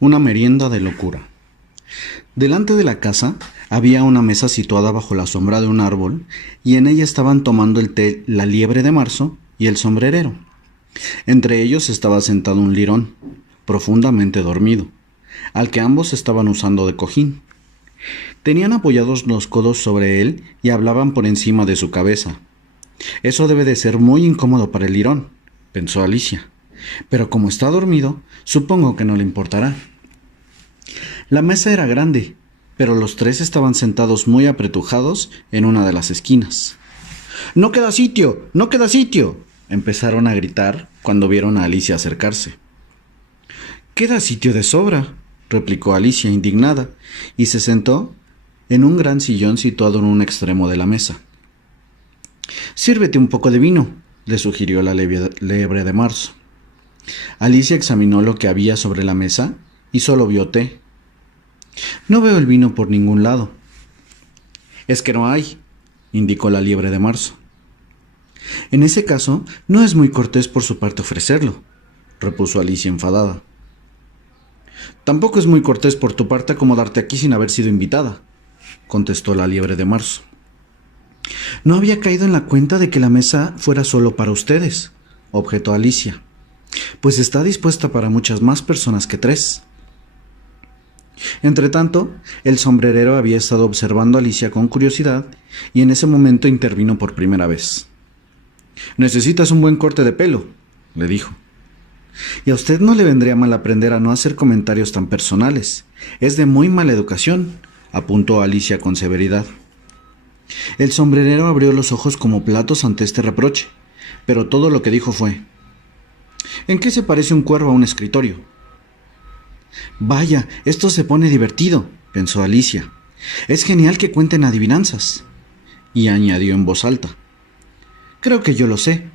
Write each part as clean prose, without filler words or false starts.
Una merienda de locura. Delante de la casa había una mesa situada bajo la sombra de un árbol y en ella estaban tomando el té la liebre de marzo y el sombrerero. Entre ellos estaba sentado un lirón, profundamente dormido, al que ambos estaban usando de cojín. Tenían apoyados los codos sobre él y hablaban por encima de su cabeza. Eso debe de ser muy incómodo para el lirón, pensó Alicia, pero como está dormido, supongo que no le importará. La mesa era grande, pero los tres estaban sentados muy apretujados en una de las esquinas. ¡No queda sitio! ¡No queda sitio!, empezaron a gritar cuando vieron a Alicia acercarse. «Queda sitio de sobra», replicó Alicia indignada, y se sentó en un gran sillón situado en un extremo de la mesa. «Sírvete un poco de vino», le sugirió la liebre de marzo. Alicia examinó lo que había sobre la mesa y solo vio té. «No veo el vino por ningún lado». «Es que no hay», indicó la liebre de marzo. «En ese caso, no es muy cortés por su parte ofrecerlo», repuso Alicia enfadada. «Tampoco es muy cortés por tu parte acomodarte aquí sin haber sido invitada», contestó la liebre de marzo. «No había caído en la cuenta de que la mesa fuera solo para ustedes», objetó Alicia, «pues está dispuesta para muchas más personas que tres». Entretanto, el sombrerero había estado observando a Alicia con curiosidad y en ese momento intervino por primera vez. «Necesitas un buen corte de pelo», le dijo. «Y a usted no le vendría mal aprender a no hacer comentarios tan personales. Es de muy mala educación», apuntó Alicia con severidad. El sombrerero abrió los ojos como platos ante este reproche, pero todo lo que dijo fue: «¿En qué se parece un cuervo a un escritorio?». «Vaya, esto se pone divertido», pensó Alicia. «Es genial que cuenten adivinanzas». Y añadió en voz alta: «Creo que yo lo sé».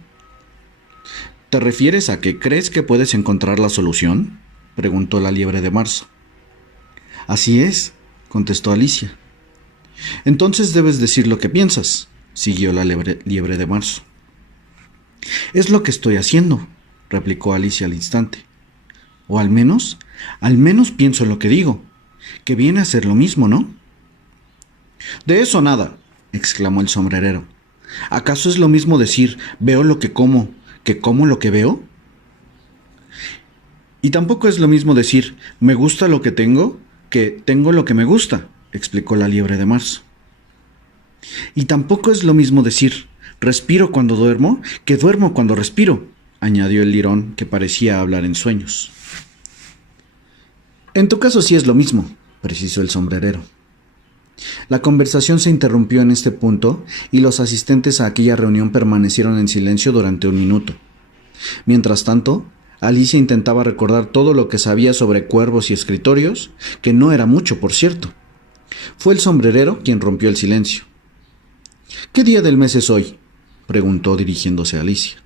«¿Te refieres a que crees que puedes encontrar la solución?», preguntó la liebre de marzo. «Así es», contestó Alicia. «Entonces debes decir lo que piensas», siguió la liebre de marzo. «Es lo que estoy haciendo», replicó Alicia al instante. «O al menos pienso lo que digo, que viene a ser lo mismo, ¿no?». «De eso nada», exclamó el sombrerero. «¿Acaso es lo mismo decir veo lo que como lo que veo? Y tampoco es lo mismo decir me gusta lo que tengo que tengo lo que me gusta», explicó la liebre de marzo. «Y tampoco es lo mismo decir respiro cuando duermo que duermo cuando respiro», añadió el lirón, que parecía hablar en sueños. «En tu caso sí es lo mismo», precisó el sombrerero. La conversación se interrumpió en este punto y los asistentes a aquella reunión permanecieron en silencio durante un minuto. Mientras tanto, Alicia intentaba recordar todo lo que sabía sobre cuervos y escritorios, que no era mucho, por cierto. Fue el sombrerero quien rompió el silencio. «¿Qué día del mes es hoy?», preguntó dirigiéndose a Alicia.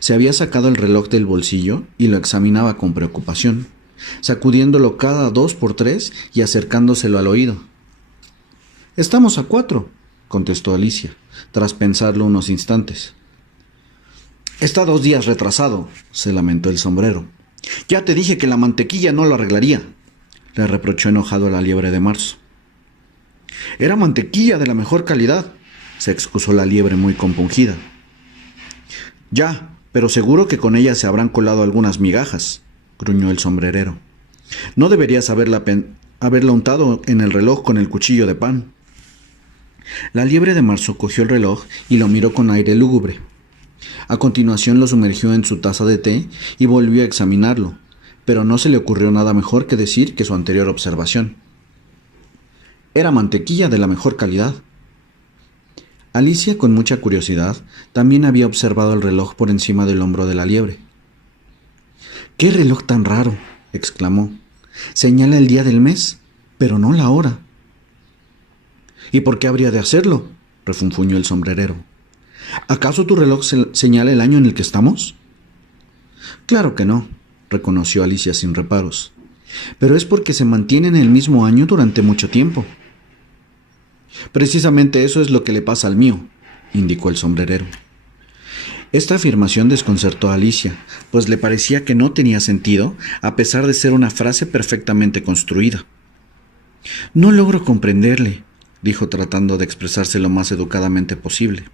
Se había sacado el reloj del bolsillo y lo examinaba con preocupación, sacudiéndolo cada 2 por 3 y acercándoselo al oído. «Estamos a 4», contestó Alicia, tras pensarlo unos instantes. «Está 2 días retrasado», se lamentó el sombrero. «Ya te dije que la mantequilla no lo arreglaría», le reprochó enojado a la liebre de marzo. «Era mantequilla de la mejor calidad», se excusó la liebre muy compungida. «Ya, pero seguro que con ella se habrán colado algunas migajas», gruñó el sombrerero. «No deberías haberla untado en el reloj con el cuchillo de pan». La liebre de marzo cogió el reloj y lo miró con aire lúgubre. A continuación lo sumergió en su taza de té y volvió a examinarlo, pero no se le ocurrió nada mejor que decir que su anterior observación. Era mantequilla de la mejor calidad. Alicia, con mucha curiosidad, también había observado el reloj por encima del hombro de la liebre. «¡Qué reloj tan raro!», exclamó. «Señala el día del mes, pero no la hora». «¿Y por qué habría de hacerlo?», refunfuñó el sombrerero. «¿Acaso tu reloj señala el año en el que estamos?». «Claro que no», reconoció Alicia sin reparos. «Pero es porque se mantiene en el mismo año durante mucho tiempo». «Precisamente eso es lo que le pasa al mío», indicó el sombrerero. Esta afirmación desconcertó a Alicia, pues le parecía que no tenía sentido, a pesar de ser una frase perfectamente construida. No logro comprenderle, dijo tratando de expresarse lo más educadamente posible.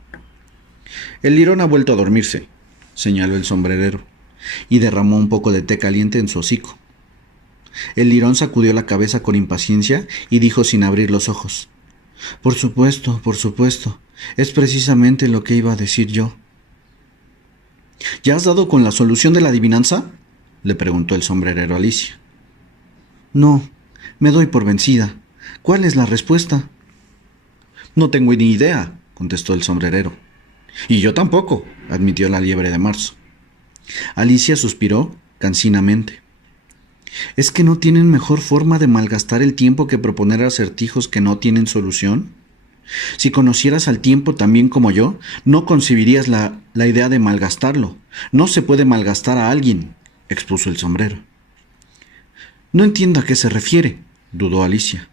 El lirón ha vuelto a dormirse, señaló el sombrerero, y derramó un poco de té caliente en su hocico. El lirón sacudió la cabeza con impaciencia y dijo sin abrir los ojos: por supuesto, es precisamente lo que iba a decir yo. ¿Ya has dado con la solución de la adivinanza?, le preguntó el sombrerero a Alicia. No, me doy por vencida. ¿Cuál es la respuesta? No tengo ni idea, contestó el sombrerero. Y yo tampoco, admitió la liebre de marzo. Alicia suspiró cansinamente. ¿Es que no tienen mejor forma de malgastar el tiempo que proponer acertijos que no tienen solución? Si conocieras al tiempo tan bien como yo, no concebirías la idea de malgastarlo. No se puede malgastar a alguien, expuso el sombrero. No entiendo a qué se refiere, dudó Alicia.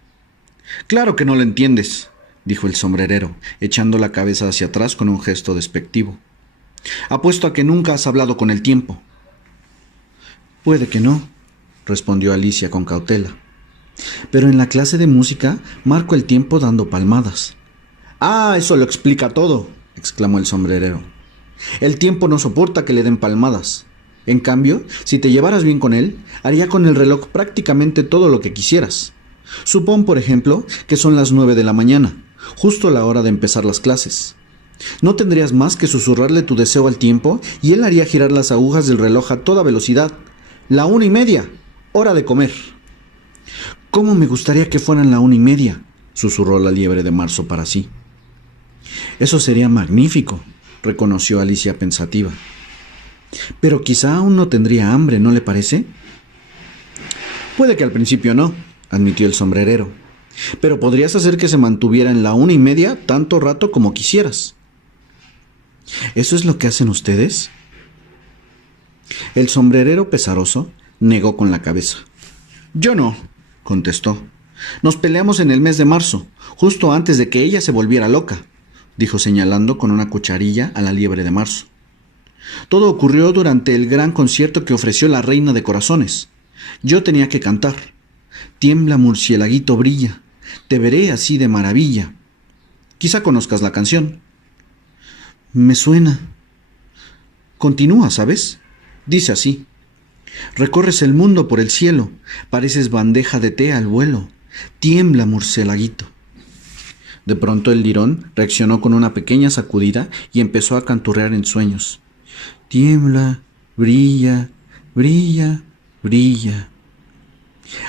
Claro que no lo entiendes, dijo el sombrerero, echando la cabeza hacia atrás con un gesto despectivo. Apuesto a que nunca has hablado con el tiempo. Puede que no, respondió Alicia con cautela. Pero en la clase de música marco el tiempo dando palmadas. Ah, eso lo explica todo, exclamó el sombrerero. El tiempo no soporta que le den palmadas. En cambio, si te llevaras bien con él, haría con el reloj prácticamente todo lo que quisieras. Supón, por ejemplo, que son las 9 de la mañana, justo a la hora de empezar las clases. No tendrías más que susurrarle tu deseo al tiempo y él haría girar las agujas del reloj a toda velocidad. 1:30, hora de comer. ¿Cómo me gustaría que fueran 1:30? Susurró la liebre de marzo para sí. Eso sería magnífico, reconoció Alicia pensativa. Pero quizá aún no tendría hambre, ¿no le parece? Puede que al principio no, admitió el sombrerero. Pero podrías hacer que se mantuviera en 1:30 tanto rato como quisieras. ¿Eso es lo que hacen ustedes? El sombrerero pesaroso negó con la cabeza. Yo no, contestó. Nos peleamos en el mes de marzo, justo antes de que ella se volviera loca, dijo señalando con una cucharilla a la liebre de marzo. Todo ocurrió durante el gran concierto que ofreció la reina de corazones. Yo tenía que cantar. Tiembla, murcielaguito, brilla, te veré así de maravilla. Quizá conozcas la canción. Me suena. Continúa, ¿sabes? Dice así. Recorres el mundo por el cielo, pareces bandeja de té al vuelo. Tiembla, murcielaguito. De pronto el lirón reaccionó con una pequeña sacudida y empezó a canturrear en sueños. Tiembla, brilla, brilla, brilla.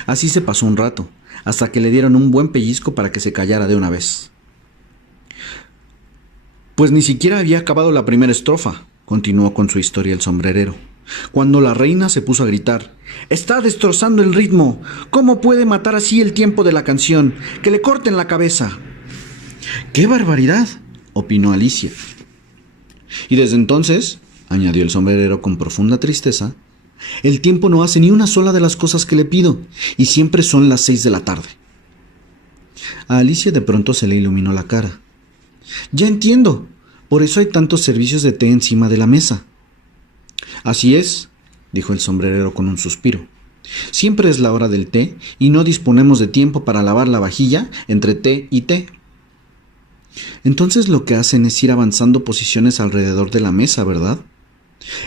Así se pasó un rato, hasta que le dieron un buen pellizco para que se callara de una vez. Pues ni siquiera había acabado la primera estrofa, continuó con su historia el sombrerero, cuando la reina se puso a gritar: «¡Está destrozando el ritmo! ¿Cómo puede matar así el tiempo de la canción? ¡Que le corten la cabeza!». «¡Qué barbaridad!», opinó Alicia. Y desde entonces, añadió el sombrerero con profunda tristeza, el tiempo no hace ni una sola de las cosas que le pido, y siempre son las 6 de la tarde. A Alicia de pronto se le iluminó la cara. «Ya entiendo, por eso hay tantos servicios de té encima de la mesa». «Así es», dijo el sombrerero con un suspiro. «Siempre es la hora del té y no disponemos de tiempo para lavar la vajilla entre té y té». «Entonces lo que hacen es ir avanzando posiciones alrededor de la mesa, ¿verdad?».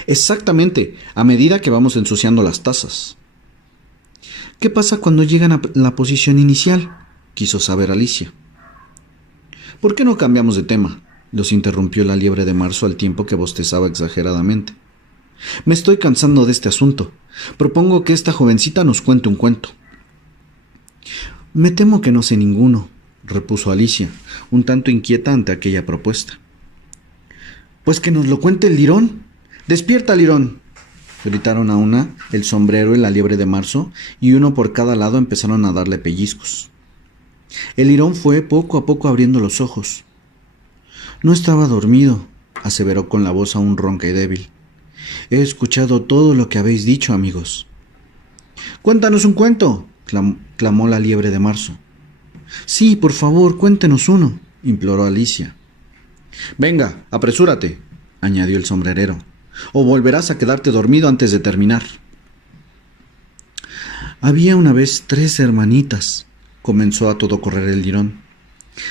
«Exactamente, a medida que vamos ensuciando las tazas». «¿Qué pasa cuando llegan a la posición inicial?», quiso saber Alicia. «¿Por qué no cambiamos de tema?», los interrumpió la liebre de marzo al tiempo que bostezaba exageradamente. «Me estoy cansando de este asunto. Propongo que esta jovencita nos cuente un cuento». «Me temo que no sé ninguno», repuso Alicia, un tanto inquieta ante aquella propuesta. «Pues que nos lo cuente el lirón. ¡Despierta, lirón!», gritaron a una el sombrero y la liebre de marzo, y uno por cada lado empezaron a darle pellizcos. El lirón fue poco a poco abriendo los ojos. «No estaba dormido», aseveró con la voz aún ronca y débil. «He escuchado todo lo que habéis dicho, amigos». «Cuéntanos un cuento», clamó la liebre de marzo. «Sí, por favor, cuéntenos uno», imploró Alicia. «Venga, apresúrate», añadió el sombrerero, o volverás a quedarte dormido antes de terminar. Había una vez 3 hermanitas, comenzó a todo correr el lirón.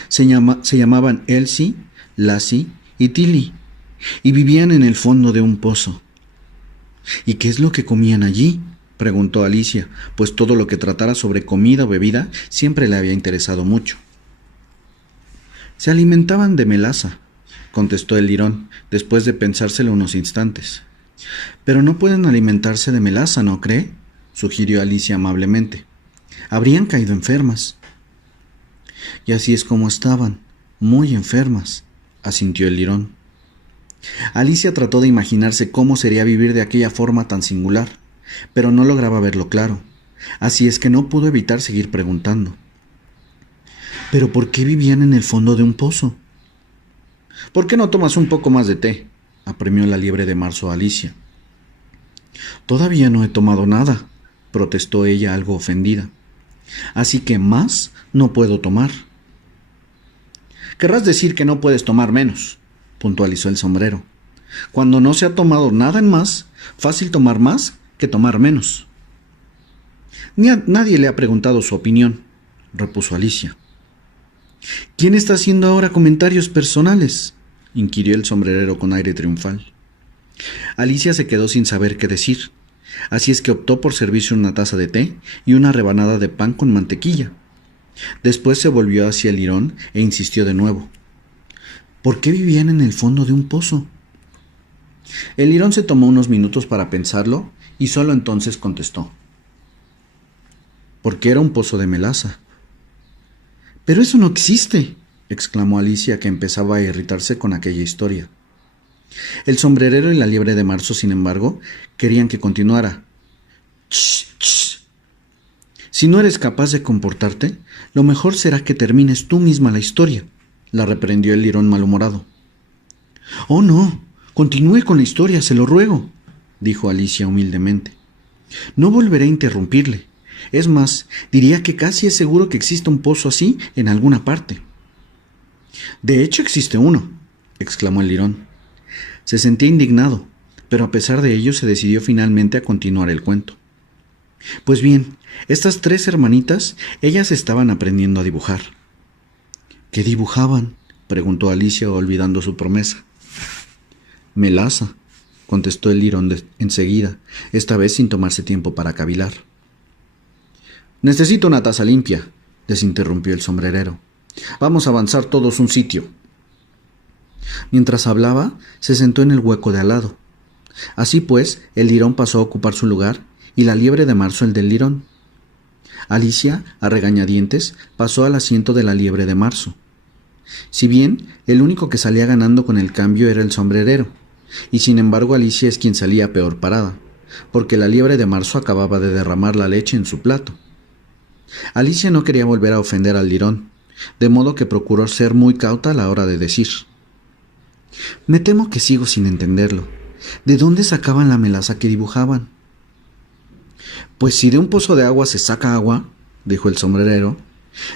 Se llamaban Elsie, Lassie y Tilly, y vivían en el fondo de un pozo. ¿Y qué es lo que comían allí?, preguntó Alicia, pues todo lo que tratara sobre comida o bebida siempre le había interesado mucho. Se alimentaban de melaza, contestó el lirón, después de pensárselo unos instantes. Pero no pueden alimentarse de melaza, ¿no cree?, sugirió Alicia amablemente. Habrían caído enfermas. Y así es como estaban, muy enfermas, asintió el lirón. Alicia trató de imaginarse cómo sería vivir de aquella forma tan singular, pero no lograba verlo claro, así es que no pudo evitar seguir preguntando. ¿Pero por qué vivían en el fondo de un pozo? ¿Por qué no tomas un poco más de té?, apremió la liebre de marzo a Alicia. Todavía no he tomado nada, protestó ella algo ofendida. Así que más no puedo tomar. Querrás decir que no puedes tomar menos, puntualizó el sombrero. Cuando no se ha tomado nada en más, fácil tomar más que tomar menos. Nadie le ha preguntado su opinión, repuso Alicia. ¿Quién está haciendo ahora comentarios personales?, inquirió el sombrerero con aire triunfal. Alicia se quedó sin saber qué decir, así es que optó por servirse una taza de té y una rebanada de pan con mantequilla. Después se volvió hacia el lirón e insistió de nuevo. ¿Por qué vivían en el fondo de un pozo? El lirón se tomó unos minutos para pensarlo y solo entonces contestó. Porque era un pozo de melaza. Pero eso no existe, exclamó Alicia, que empezaba a irritarse con aquella historia. El sombrerero y la liebre de marzo, sin embargo, querían que continuara. ¡Ch, ch! Si no eres capaz de comportarte, lo mejor será que termines tú misma la historia, la reprendió el lirón malhumorado. Oh, no, continúe con la historia, se lo ruego, dijo Alicia humildemente. No volveré a interrumpirle. Es más, diría que casi es seguro que existe un pozo así en alguna parte. De hecho existe uno, exclamó el lirón. Se sentía indignado, pero a pesar de ello se decidió finalmente a continuar el cuento. Pues bien, estas 3 hermanitas, ellas estaban aprendiendo a dibujar. ¿Qué dibujaban?, preguntó Alicia, olvidando su promesa. Melaza, contestó el lirón enseguida, esta vez sin tomarse tiempo para cavilar. Necesito una taza limpia, desinterrumpió el sombrerero. Vamos a avanzar todos un sitio. Mientras hablaba, se sentó en el hueco de al lado. Así pues, el lirón pasó a ocupar su lugar y la liebre de marzo el del lirón. Alicia, a regañadientes, pasó al asiento de la liebre de marzo. Si bien el único que salía ganando con el cambio era el sombrerero, y sin embargo Alicia es quien salía peor parada, porque la liebre de marzo acababa de derramar la leche en su plato. Alicia no quería volver a ofender al lirón, de modo que procuró ser muy cauta a la hora de decir. Me temo que sigo sin entenderlo. ¿De dónde sacaban la melaza que dibujaban? Pues si de un pozo de agua se saca agua, dijo el sombrerero,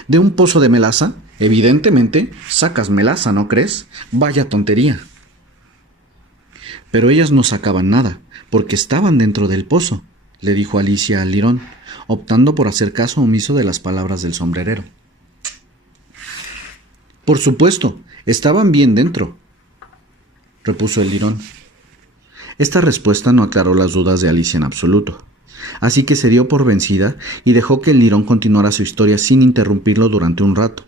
de un pozo de melaza, evidentemente, sacas melaza, ¿no crees? Vaya tontería. Pero ellas no sacaban nada, porque estaban dentro del pozo, le dijo Alicia al lirón, optando por hacer caso omiso de las palabras del sombrerero. Por supuesto, estaban bien dentro, repuso el lirón. Esta respuesta no aclaró las dudas de Alicia en absoluto, así que se dio por vencida y dejó que el lirón continuara su historia sin interrumpirlo durante un rato.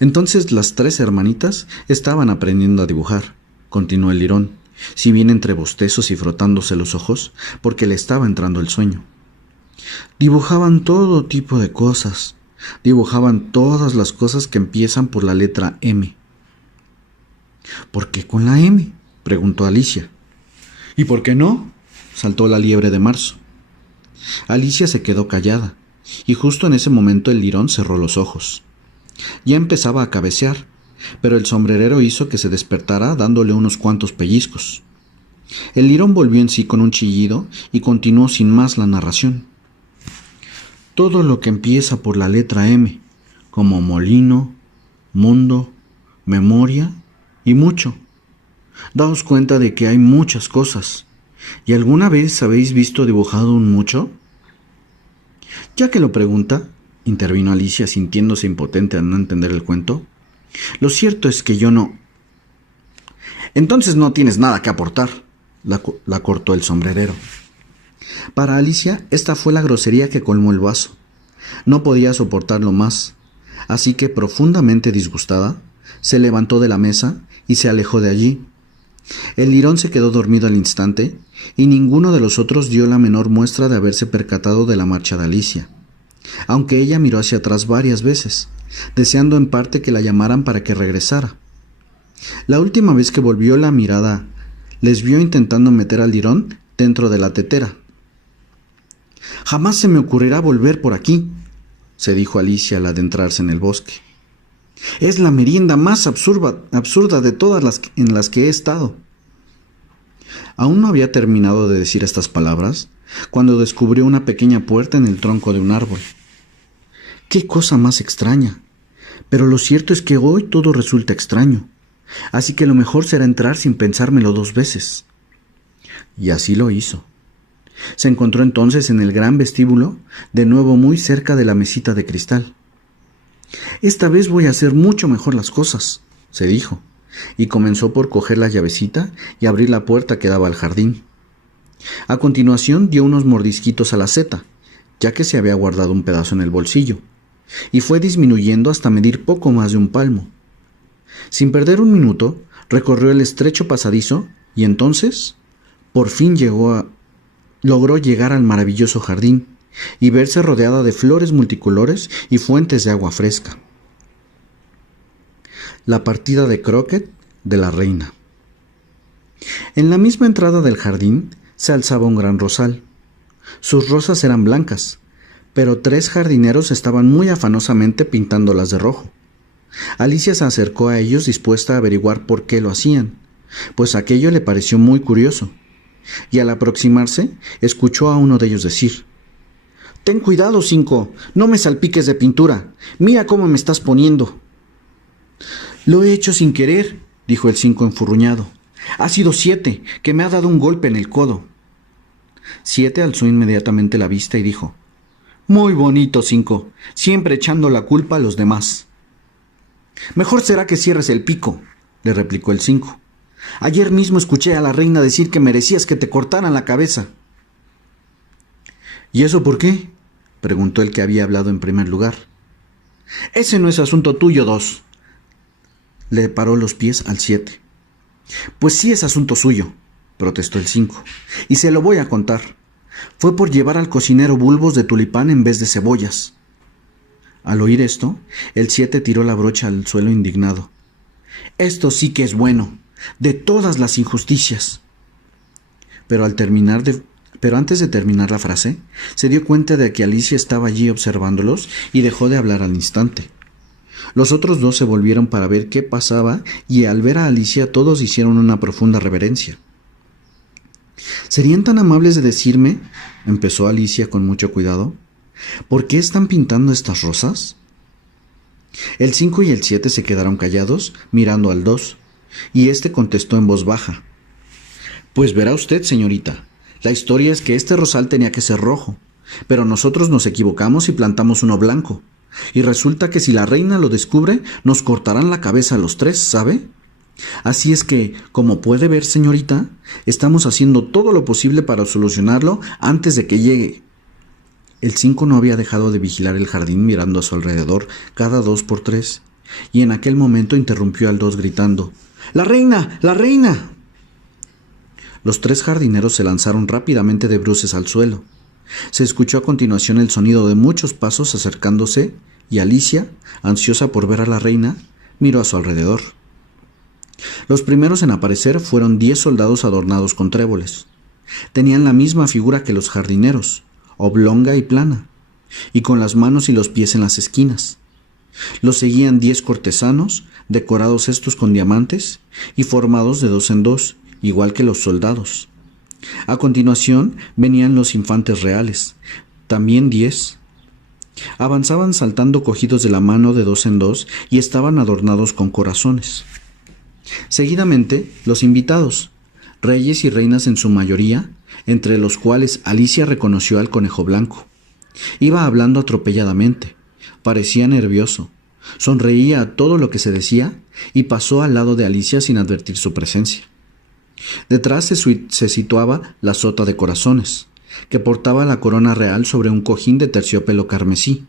Entonces las 3 hermanitas estaban aprendiendo a dibujar, continuó el lirón, si bien entre bostezos y frotándose los ojos, porque le estaba entrando el sueño. Dibujaban todo tipo de cosas, dibujaban todas las cosas que empiezan por la letra M. ¿Por qué con la M?, preguntó Alicia. ¿Y por qué no?, saltó la liebre de marzo. Alicia se quedó callada, y justo en ese momento el lirón cerró los ojos. Ya empezaba a cabecear, pero el sombrerero hizo que se despertara dándole unos cuantos pellizcos. El lirón volvió en sí con un chillido y continuó sin más la narración. Todo lo que empieza por la letra M, como molino, mundo, memoria y mucho. daos cuenta de que hay muchas cosas. ¿Y alguna vez habéis visto dibujado un mucho? Ya que lo pregunta, intervino Alicia sintiéndose impotente al no entender el cuento, lo cierto es que yo no... Entonces no tienes nada que aportar, la cortó el sombrerero. Para Alicia, esta fue la grosería que colmó el vaso. No podía soportarlo más, así que, profundamente disgustada, se levantó de la mesa y se alejó de allí. El lirón se quedó dormido al instante, y ninguno de los otros dio la menor muestra de haberse percatado de la marcha de Alicia, aunque ella miró hacia atrás varias veces, deseando en parte que la llamaran para que regresara. La última vez que volvió la mirada, les vio intentando meter al lirón dentro de la tetera. «Jamás se me ocurrirá volver por aquí», se dijo Alicia al adentrarse en el bosque. «Es la merienda más absurda de todas las en las que he estado». Aún no había terminado de decir estas palabras cuando descubrió una pequeña puerta en el tronco de un árbol. ¡Qué cosa más extraña! Pero lo cierto es que hoy todo resulta extraño, así que lo mejor será entrar sin pensármelo 2 veces. Y así lo hizo. Se encontró entonces en el gran vestíbulo, de nuevo muy cerca de la mesita de cristal. «Esta vez voy a hacer mucho mejor las cosas», se dijo, y comenzó por coger la llavecita y abrir la puerta que daba al jardín. A continuación dio unos mordisquitos a la seta, ya que se había guardado un pedazo en el bolsillo, y fue disminuyendo hasta medir poco más de 1 palmo. Sin perder un minuto, recorrió el estrecho pasadizo y entonces, por fin logró llegar al maravilloso jardín y verse rodeada de flores multicolores y fuentes de agua fresca. La partida de croquet de la reina. En la misma entrada del jardín se alzaba un gran rosal. Sus rosas eran blancas, pero 3 jardineros estaban muy afanosamente pintándolas de rojo. Alicia se acercó a ellos dispuesta a averiguar por qué lo hacían, pues aquello le pareció muy curioso, y al aproximarse escuchó a uno de ellos decir: «Ten cuidado, Cinco, no me salpiques de pintura, mira cómo me estás poniendo». «Lo he hecho sin querer», dijo el 5 enfurruñado. «Ha sido 7, que me ha dado un golpe en el codo». 7 alzó inmediatamente la vista y dijo: «Muy bonito, 5, siempre echando la culpa a los demás». «Mejor será que cierres el pico», le replicó el 5. «Ayer mismo escuché a la reina decir que merecías que te cortaran la cabeza». «¿Y eso por qué?», preguntó el que había hablado en primer lugar. «Ese no es asunto tuyo, 2», le paró los pies al 7. «Pues sí es asunto suyo», protestó el 5, «y se lo voy a contar. Fue por llevar al cocinero bulbos de tulipán en vez de cebollas». Al oír esto, el 7 tiró la brocha al suelo indignado. «Esto sí que es bueno, de todas las injusticias». Pero antes de terminar la frase, se dio cuenta de que Alicia estaba allí observándolos y dejó de hablar al instante. Los otros 2 se volvieron para ver qué pasaba y al ver a Alicia todos hicieron una profunda reverencia. «¿Serían tan amables de decirme?», empezó Alicia con mucho cuidado, «¿por qué están pintando estas rosas?». El 5 y el 7 se quedaron callados, mirando al 2, y éste contestó en voz baja: «Pues verá usted, señorita, la historia es que este rosal tenía que ser rojo, pero nosotros nos equivocamos y plantamos uno blanco, y resulta que si la reina lo descubre, nos cortarán la cabeza a los 3, ¿sabe? Así es que, como puede ver, señorita, estamos haciendo todo lo posible para solucionarlo antes de que llegue». El 5 no había dejado de vigilar el jardín mirando a su alrededor cada 2 por 3, y en aquel momento interrumpió al 2 gritando: «¡La reina! ¡La reina!». Los 3 jardineros se lanzaron rápidamente de bruces al suelo. Se escuchó a continuación el sonido de muchos pasos acercándose, y Alicia, ansiosa por ver a la reina, miró a su alrededor. Los primeros en aparecer fueron 10 soldados adornados con tréboles. Tenían la misma figura que los jardineros, oblonga y plana, y con las manos y los pies en las esquinas. Los seguían 10 cortesanos, decorados estos con diamantes, y formados de 2 en 2, igual que los soldados. A continuación venían los infantes reales, también 10. Avanzaban saltando cogidos de la mano de 2 en 2 y estaban adornados con corazones. Seguidamente, los invitados, reyes y reinas en su mayoría, entre los cuales Alicia reconoció al conejo blanco. Iba hablando atropelladamente, parecía nervioso, sonreía a todo lo que se decía y pasó al lado de Alicia sin advertir su presencia. Detrás se situaba la sota de corazones, que portaba la corona real sobre un cojín de terciopelo carmesí,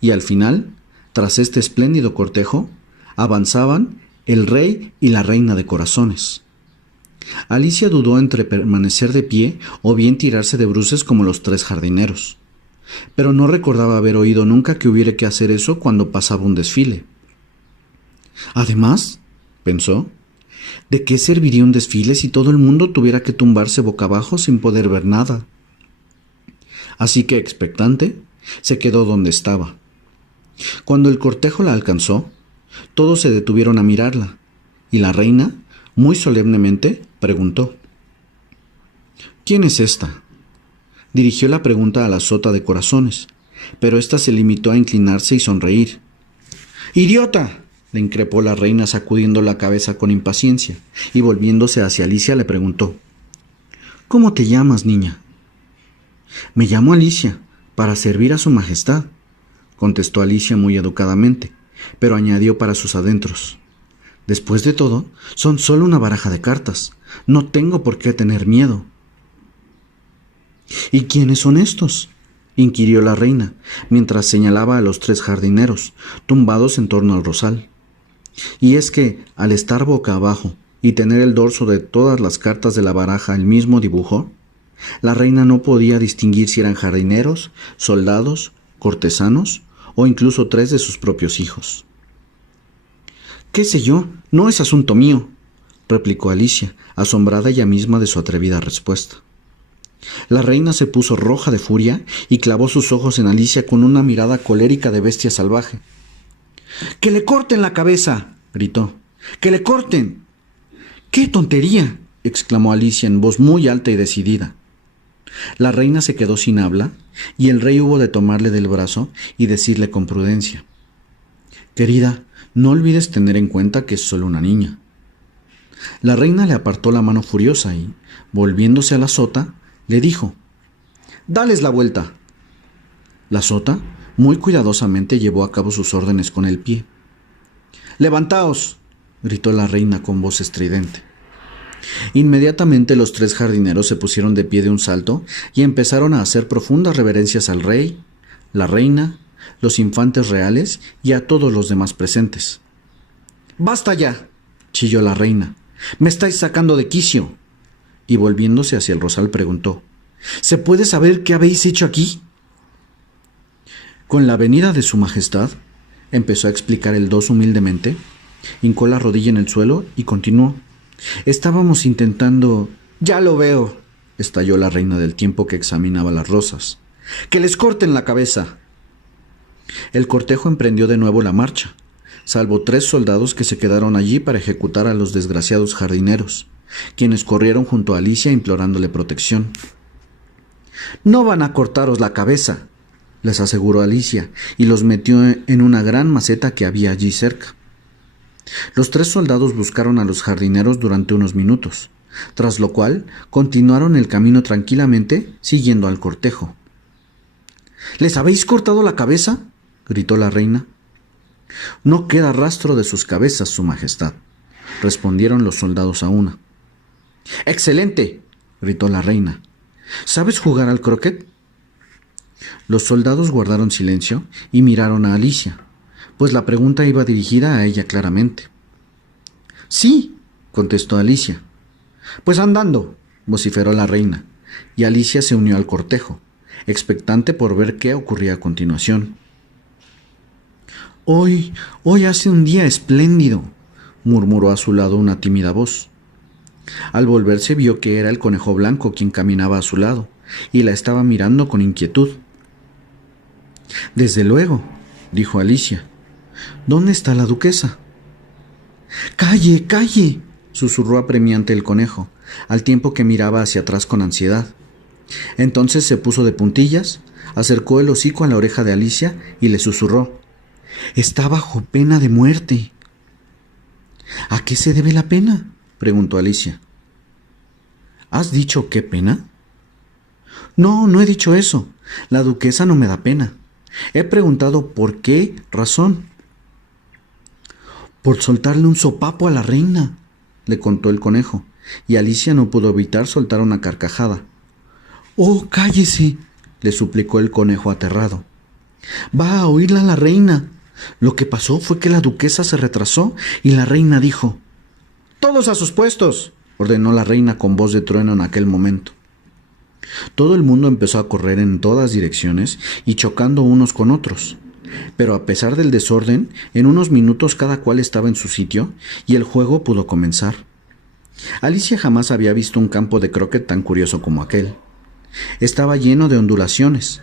y al final, tras este espléndido cortejo, avanzaban el rey y la reina de corazones. Alicia dudó entre permanecer de pie o bien tirarse de bruces como los tres jardineros, pero no recordaba haber oído nunca que hubiera que hacer eso cuando pasaba un desfile. Además, pensó, ¿de qué serviría un desfile si todo el mundo tuviera que tumbarse boca abajo sin poder ver nada? Así que, expectante, se quedó donde estaba. Cuando el cortejo la alcanzó, todos se detuvieron a mirarla, y la reina, muy solemnemente, preguntó: ¿Quién es esta? Dirigió la pregunta a la sota de corazones, pero ésta se limitó a inclinarse y sonreír. ¡Idiota!, le increpó la reina sacudiendo la cabeza con impaciencia, y volviéndose hacia Alicia le preguntó: ¿Cómo te llamas, niña? Me llamo Alicia, para servir a su majestad, contestó Alicia muy educadamente, pero añadió para sus adentros: Después de todo, son solo una baraja de cartas. No tengo por qué tener miedo. ¿Y quiénes son estos?, inquirió la reina, mientras señalaba a los tres jardineros, tumbados en torno al rosal. Y es que, al estar boca abajo y tener el dorso de todas las cartas de la baraja el mismo dibujo, la reina no podía distinguir si eran jardineros, soldados, cortesanos o incluso tres de sus propios hijos. «¿Qué sé yo? No es asunto mío», replicó Alicia, asombrada ella misma de su atrevida respuesta. La reina se puso roja de furia y clavó sus ojos en Alicia con una mirada colérica de bestia salvaje. «¡Que le corten la cabeza!», gritó. «¡Que le corten!». «¡Qué tontería!», exclamó Alicia en voz muy alta y decidida. La reina se quedó sin habla y el rey hubo de tomarle del brazo y decirle con prudencia: «Querida, no olvides tener en cuenta que es solo una niña». La reina le apartó la mano furiosa y, volviéndose a la sota, le dijo: «Dales la vuelta». La sota muy cuidadosamente llevó a cabo sus órdenes con el pie. «¡Levantaos!», gritó la reina con voz estridente. Inmediatamente los tres jardineros se pusieron de pie de un salto y empezaron a hacer profundas reverencias al rey, la reina, los infantes reales y a todos los demás presentes. «¡Basta ya!», chilló la reina. «¡Me estáis sacando de quicio!». Y volviéndose hacia el rosal preguntó: «¿Se puede saber qué habéis hecho aquí?». Con la venida de su majestad, empezó a explicar el dos humildemente, hincó la rodilla en el suelo y continuó: «Estábamos intentando...». «Ya lo veo», estalló la reina del tiempo que examinaba las rosas. «¡Que les corten la cabeza!». El cortejo emprendió de nuevo la marcha, salvo 3 soldados que se quedaron allí para ejecutar a los desgraciados jardineros, quienes corrieron junto a Alicia implorándole protección. «No van a cortaros la cabeza», les aseguró Alicia, y los metió en una gran maceta que había allí cerca. Los 3 soldados buscaron a los jardineros durante unos minutos, tras lo cual continuaron el camino tranquilamente siguiendo al cortejo. «¿Les habéis cortado la cabeza?», gritó la reina. «No queda rastro de sus cabezas, su majestad», respondieron los soldados a una. «¡Excelente!», gritó la reina. «¿Sabes jugar al croquet?». Los soldados guardaron silencio y miraron a Alicia, pues la pregunta iba dirigida a ella claramente. «Sí», contestó Alicia. «Pues andando», vociferó la reina, y Alicia se unió al cortejo, expectante por ver qué ocurría a continuación. Hoy hace un día espléndido», murmuró a su lado una tímida voz. Al volverse vio que era el conejo blanco quien caminaba a su lado, y la estaba mirando con inquietud. «Desde luego», dijo Alicia. «¿Dónde está la duquesa?». «¡Calle, calle!», susurró apremiante el conejo, al tiempo que miraba hacia atrás con ansiedad. Entonces se puso de puntillas, acercó el hocico a la oreja de Alicia y le susurró: «Está bajo pena de muerte». ¿A qué se debe la pena?, preguntó Alicia. ¿Has dicho qué pena? No, no he dicho eso. La duquesa no me da pena. He preguntado por qué razón. Por soltarle un sopapo a la reina, le contó el conejo, y Alicia no pudo evitar soltar una carcajada. Oh, cállese, le suplicó el conejo aterrado. Va a oírla la reina. Lo que pasó fue que la duquesa se retrasó y la reina dijo: «¡Todos a sus puestos!», ordenó la reina con voz de trueno en aquel momento. Todo el mundo empezó a correr en todas direcciones y chocando unos con otros. Pero a pesar del desorden, en unos minutos cada cual estaba en su sitio y el juego pudo comenzar. Alicia jamás había visto un campo de croquet tan curioso como aquel. Estaba lleno de ondulaciones.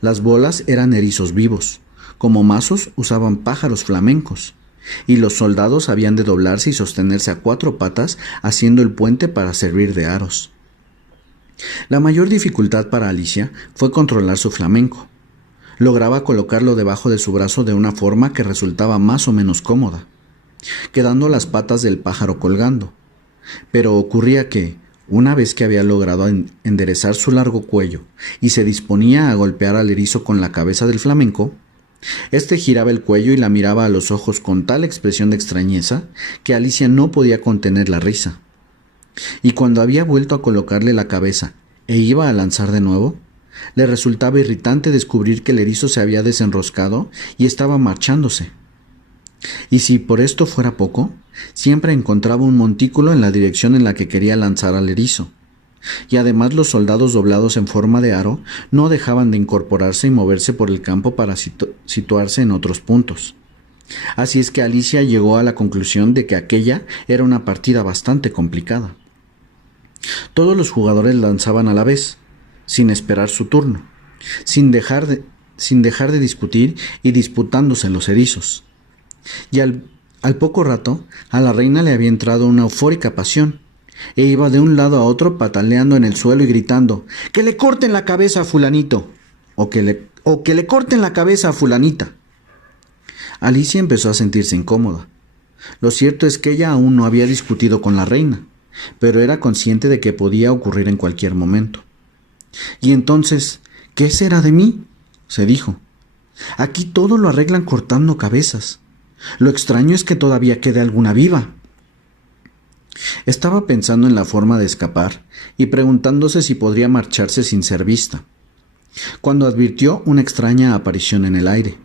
Las bolas eran erizos vivos, como mazos usaban pájaros flamencos, y los soldados habían de doblarse y sostenerse a 4 patas haciendo el puente para servir de aros. La mayor dificultad para Alicia fue controlar su flamenco. Lograba colocarlo debajo de su brazo de una forma que resultaba más o menos cómoda, quedando las patas del pájaro colgando. Pero ocurría que, una vez que había logrado enderezar su largo cuello y se disponía a golpear al erizo con la cabeza del flamenco, este giraba el cuello y la miraba a los ojos con tal expresión de extrañeza que Alicia no podía contener la risa. Y cuando había vuelto a colocarle la cabeza e iba a lanzar de nuevo, le resultaba irritante descubrir que el erizo se había desenroscado y estaba marchándose. Y si por esto fuera poco, siempre encontraba un montículo en la dirección en la que quería lanzar al erizo. Y además los soldados doblados en forma de aro no dejaban de incorporarse y moverse por el campo para situarse en otros puntos. Así es que Alicia llegó a la conclusión de que aquella era una partida bastante complicada. Todos los jugadores lanzaban a la vez, sin esperar su turno, sin dejar de discutir y disputándose los erizos. Y al poco rato, a la reina le había entrado una eufórica pasión, e iba de un lado a otro pataleando en el suelo y gritando: «¡Que le corten la cabeza a fulanito!» o que le corten la cabeza a fulanita. Alicia empezó a sentirse incómoda. Lo cierto es que ella aún no había discutido con la reina, pero era consciente de que podía ocurrir en cualquier momento. Y entonces, ¿qué será de mí?, se dijo. Aquí todo lo arreglan cortando cabezas. Lo extraño es que todavía quede alguna viva. Estaba pensando en la forma de escapar y preguntándose si podría marcharse sin ser vista, cuando advirtió una extraña aparición en el aire.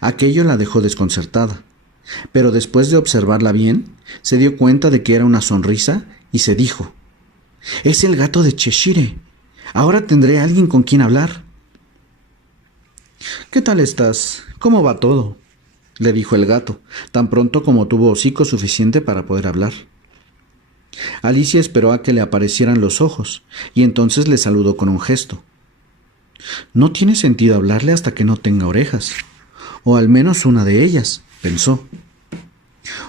Aquello la dejó desconcertada, pero después de observarla bien, se dio cuenta de que era una sonrisa y se dijo: «Es el gato de Cheshire. Ahora tendré a alguien con quien hablar». «¿Qué tal estás? ¿Cómo va todo?», le dijo el gato, tan pronto como tuvo hocico suficiente para poder hablar. Alicia esperó a que le aparecieran los ojos, y entonces le saludó con un gesto. «No tiene sentido hablarle hasta que no tenga orejas, o al menos una de ellas», pensó.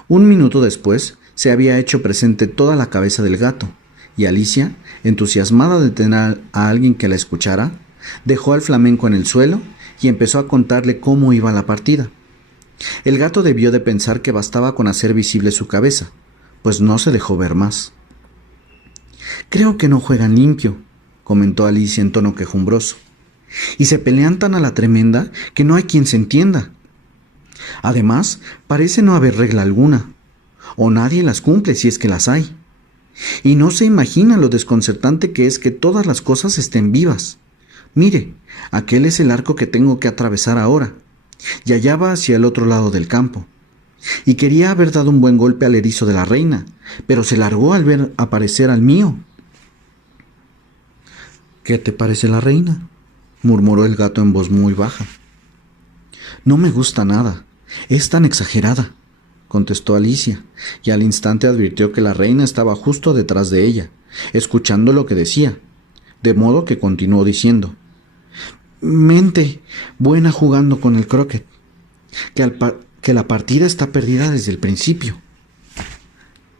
Un minuto después se había hecho presente toda la cabeza del gato, y Alicia, entusiasmada de tener a alguien que la escuchara, dejó al flamenco en el suelo y empezó a contarle cómo iba la partida. El gato debió de pensar que bastaba con hacer visible su cabeza, pues no se dejó ver más. «Creo que no juegan limpio», comentó Alicia en tono quejumbroso, «y se pelean tan a la tremenda que no hay quien se entienda. Además, parece no haber regla alguna, o nadie las cumple si es que las hay. Y no se imagina lo desconcertante que es que todas las cosas estén vivas. Mire, aquel es el arco que tengo que atravesar ahora, y allá va hacia el otro lado del campo. Y quería haber dado un buen golpe al erizo de la reina, pero se largó al ver aparecer al mío». «¿Qué te parece la reina?», murmuró el gato en voz muy baja. «No me gusta nada. Es tan exagerada», contestó Alicia, y al instante advirtió que la reina estaba justo detrás de ella, escuchando lo que decía, de modo que continuó diciendo: «Mente buena jugando con el croquet, que la partida está perdida desde el principio».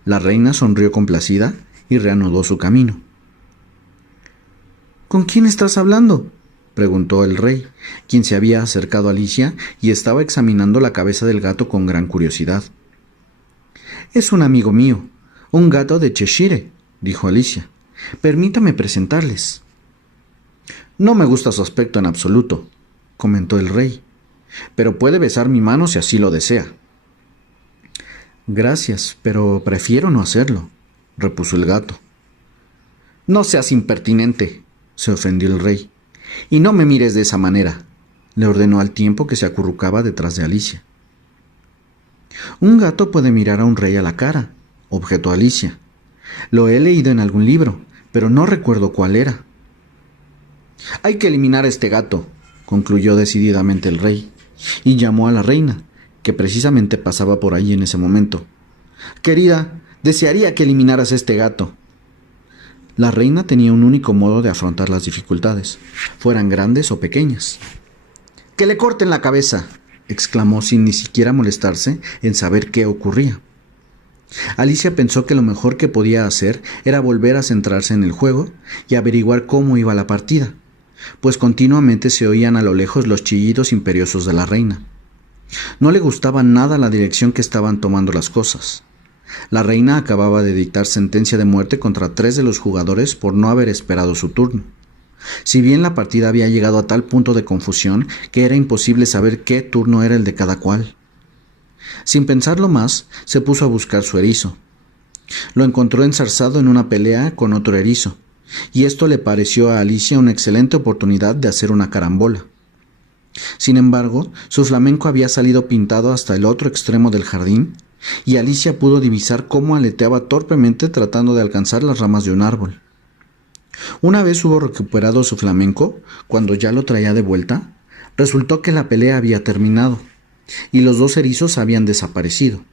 La reina sonrió complacida y reanudó su camino. «¿Con quién estás hablando?», preguntó el rey, quien se había acercado a Alicia y estaba examinando la cabeza del gato con gran curiosidad. Es un amigo mío, un gato de Cheshire, dijo Alicia. Permítame presentarles. No me gusta su aspecto en absoluto, comentó el rey, pero puede besar mi mano si así lo desea. Gracias, pero prefiero no hacerlo, repuso el gato. No seas impertinente, se ofendió el rey, y no me mires de esa manera, le ordenó al tiempo que se acurrucaba detrás de Alicia. Un gato puede mirar a un rey a la cara, objetó Alicia. Lo he leído en algún libro, pero no recuerdo cuál era. Hay que eliminar a este gato, concluyó decididamente el rey, y llamó a la reina, que precisamente pasaba por ahí en ese momento. Querida, desearía que eliminaras a este gato. La reina tenía un único modo de afrontar las dificultades, fueran grandes o pequeñas. ¡Que le corten la cabeza!, exclamó sin ni siquiera molestarse en saber qué ocurría. Alicia pensó que lo mejor que podía hacer era volver a centrarse en el juego y averiguar cómo iba la partida, pues continuamente se oían a lo lejos los chillidos imperiosos de la reina. No le gustaba nada la dirección que estaban tomando las cosas. La reina acababa de dictar sentencia de muerte contra 3 de los jugadores por no haber esperado su turno. Si bien la partida había llegado a tal punto de confusión que era imposible saber qué turno era el de cada cual. Sin pensarlo más, se puso a buscar su erizo. Lo encontró enzarzado en una pelea con otro erizo, y esto le pareció a Alicia una excelente oportunidad de hacer una carambola. Sin embargo, su flamenco había salido pintado hasta el otro extremo del jardín, y Alicia pudo divisar cómo aleteaba torpemente tratando de alcanzar las ramas de un árbol. Una vez hubo recuperado su flamenco, cuando ya lo traía de vuelta, resultó que la pelea había terminado, y los 2 erizos habían desaparecido.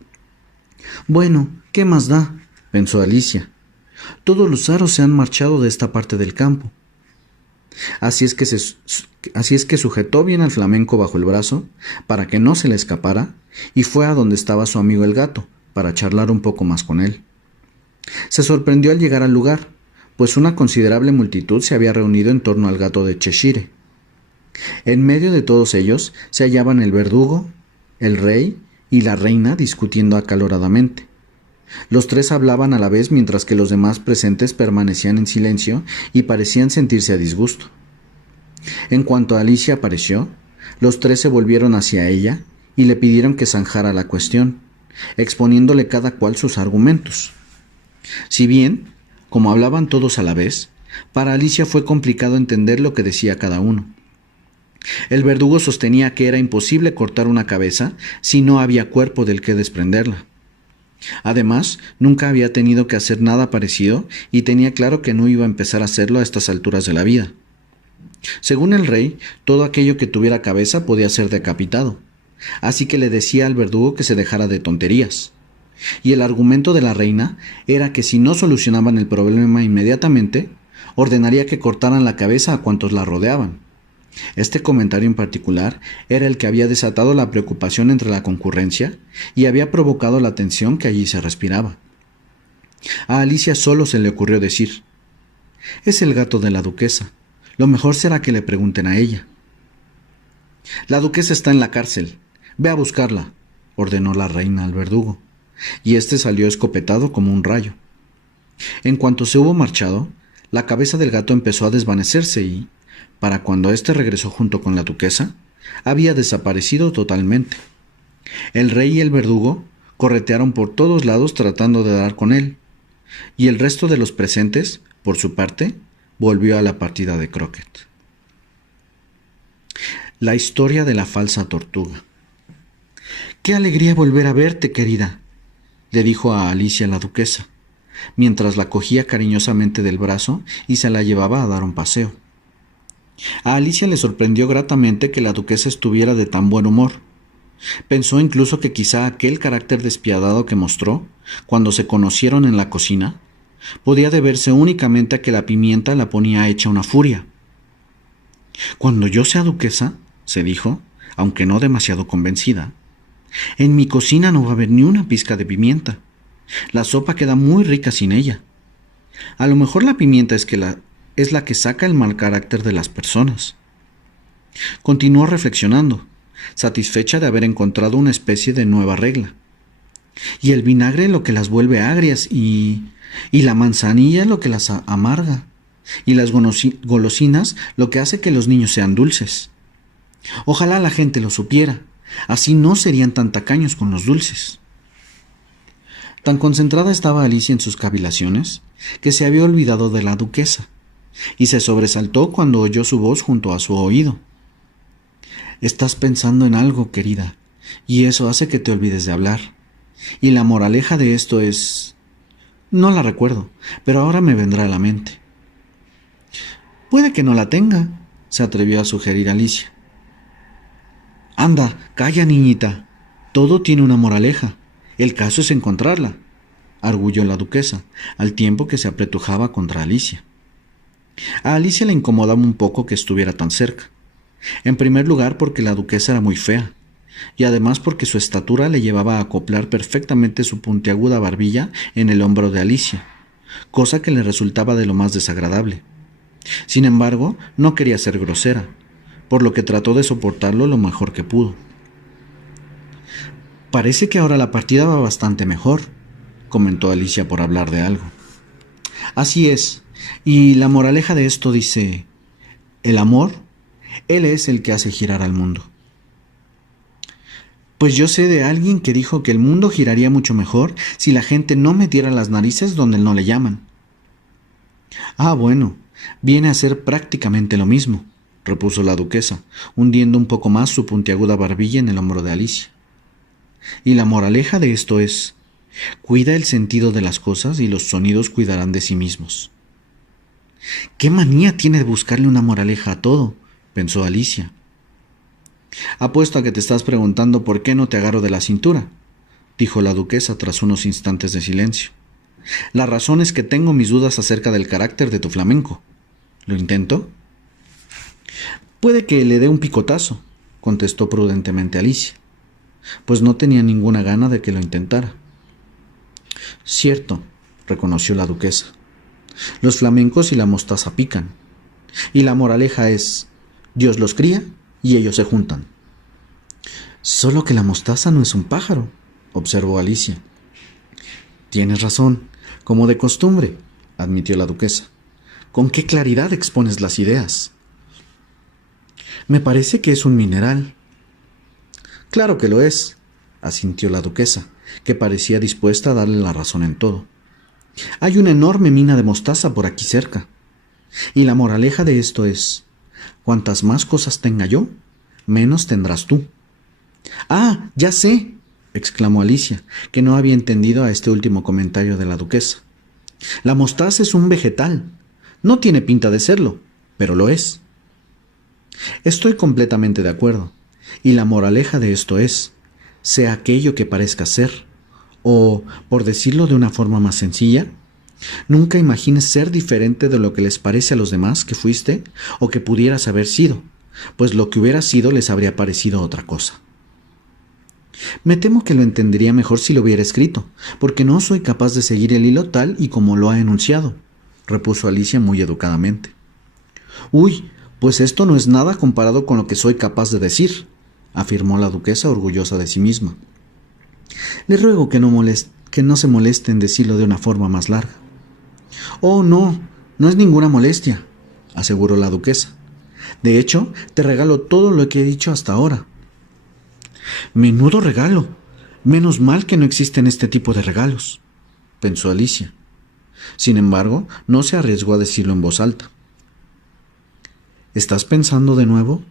Bueno, ¿qué más da?, pensó Alicia. Todos los aros se han marchado de esta parte del campo. Así es que sujetó bien al flamenco bajo el brazo, para que no se le escapara, y fue a donde estaba su amigo el gato, para charlar un poco más con él. Se sorprendió al llegar al lugar, pues una considerable multitud se había reunido en torno al gato de Cheshire. En medio de todos ellos se hallaban el verdugo, el rey y la reina discutiendo acaloradamente. Los 3 hablaban a la vez mientras que los demás presentes permanecían en silencio y parecían sentirse a disgusto. En cuanto Alicia apareció, los 3 se volvieron hacia ella y le pidieron que zanjara la cuestión, exponiéndole cada cual sus argumentos. Si bien, como hablaban todos a la vez, para Alicia fue complicado entender lo que decía cada uno. El verdugo sostenía que era imposible cortar una cabeza si no había cuerpo del que desprenderla. Además, nunca había tenido que hacer nada parecido y tenía claro que no iba a empezar a hacerlo a estas alturas de la vida. Según el rey, todo aquello que tuviera cabeza podía ser decapitado, así que le decía al verdugo que se dejara de tonterías. Y el argumento de la reina era que si no solucionaban el problema inmediatamente, ordenaría que cortaran la cabeza a cuantos la rodeaban. Este comentario en particular era el que había desatado la preocupación entre la concurrencia y había provocado la tensión que allí se respiraba. A Alicia solo se le ocurrió decir: «Es el gato de la duquesa. Lo mejor será que le pregunten a ella». «La duquesa está en la cárcel. Ve a buscarla», ordenó la reina al verdugo, y éste salió escopetado como un rayo. En cuanto se hubo marchado, la cabeza del gato empezó a desvanecerse y, para cuando éste regresó junto con la duquesa, había desaparecido totalmente. El rey y el verdugo corretearon por todos lados tratando de dar con él, y el resto de los presentes, por su parte, volvió a la partida de croquet. La historia de la falsa tortuga. «Qué alegría volver a verte, querida», le dijo a Alicia la duquesa, mientras la cogía cariñosamente del brazo y se la llevaba a dar un paseo. A Alicia le sorprendió gratamente que la duquesa estuviera de tan buen humor. Pensó incluso que quizá aquel carácter despiadado que mostró cuando se conocieron en la cocina podía deberse únicamente a que la pimienta la ponía hecha una furia. «Cuando yo sea duquesa», se dijo, aunque no demasiado convencida, «en mi cocina no va a haber ni una pizca de pimienta. La sopa queda muy rica sin ella. A lo mejor la pimienta es la que saca el mal carácter de las personas». Continuó reflexionando, satisfecha de haber encontrado una especie de nueva regla. y el vinagre lo que las vuelve agrias, y la manzanilla lo que las amarga, y las golosinas lo que hace que los niños sean dulces. Ojalá la gente lo supiera, así no serían tan tacaños con los dulces. Tan concentrada estaba Alicia en sus cavilaciones que se había olvidado de la duquesa, y se sobresaltó cuando oyó su voz junto a su oído. Estás pensando en algo, querida, y eso hace que te olvides de hablar. Y la moraleja de esto es... No la recuerdo, pero ahora me vendrá a la mente. Puede que no la tenga, se atrevió a sugerir Alicia. Anda, calla, niñita. Todo tiene una moraleja. El caso es encontrarla, arguyó la duquesa, al tiempo que se apretujaba contra Alicia. A Alicia le incomodaba un poco que estuviera tan cerca. En primer lugar porque la duquesa era muy fea, y además porque su estatura le llevaba a acoplar perfectamente su puntiaguda barbilla en el hombro de Alicia, cosa que le resultaba de lo más desagradable. Sin embargo, no quería ser grosera, por lo que trató de soportarlo lo mejor que pudo. Parece que ahora la partida va bastante mejor, comentó Alicia por hablar de algo. Así es, y la moraleja de esto dice, el amor, él es el que hace girar al mundo. Pues yo sé de alguien que dijo que el mundo giraría mucho mejor si la gente no metiera las narices donde no le llaman. Ah, bueno, viene a ser prácticamente lo mismo, repuso la duquesa, hundiendo un poco más su puntiaguda barbilla en el hombro de Alicia. Y la moraleja de esto es, cuida el sentido de las cosas y los sonidos cuidarán de sí mismos. ¿Qué manía tiene de buscarle una moraleja a todo?, pensó Alicia. Apuesto a que te estás preguntando por qué no te agarro de la cintura, dijo la duquesa tras unos instantes de silencio. La razón es que tengo mis dudas acerca del carácter de tu flamenco. ¿Lo intento? Puede que le dé un picotazo, contestó prudentemente Alicia, pues no tenía ninguna gana de que lo intentara. Cierto, reconoció la duquesa. Los flamencos y la mostaza pican. Y la moraleja es, Dios los cría y ellos se juntan. Solo que la mostaza no es un pájaro, observó Alicia. Tienes razón, como de costumbre, admitió la duquesa. ¿Con qué claridad expones las ideas? Me parece que es un mineral. Claro que lo es, asintió la duquesa, que parecía dispuesta a darle la razón en todo. Hay una enorme mina de mostaza por aquí cerca. Y la moraleja de esto es, cuantas más cosas tenga yo, menos tendrás tú. ¡Ah, ya sé!, exclamó Alicia, que no había entendido a este último comentario de la duquesa. La mostaza es un vegetal. No tiene pinta de serlo, pero lo es. Estoy completamente de acuerdo, y la moraleja de esto es, sea aquello que parezca ser, o, por decirlo de una forma más sencilla, nunca imagines ser diferente de lo que les parece a los demás que fuiste o que pudieras haber sido, pues lo que hubieras sido les habría parecido otra cosa. Me temo que lo entendería mejor si lo hubiera escrito, porque no soy capaz de seguir el hilo tal y como lo ha enunciado, repuso Alicia muy educadamente. Uy, pues esto no es nada comparado con lo que soy capaz de decir, afirmó la duquesa orgullosa de sí misma. Le ruego que no se moleste en decirlo de una forma más larga. Oh, no, no es ninguna molestia, aseguró la duquesa. De hecho, te regalo todo lo que he dicho hasta ahora. Menudo regalo. Menos mal que no existen este tipo de regalos, pensó Alicia. Sin embargo, no se arriesgó a decirlo en voz alta. ¿Estás pensando de nuevo?,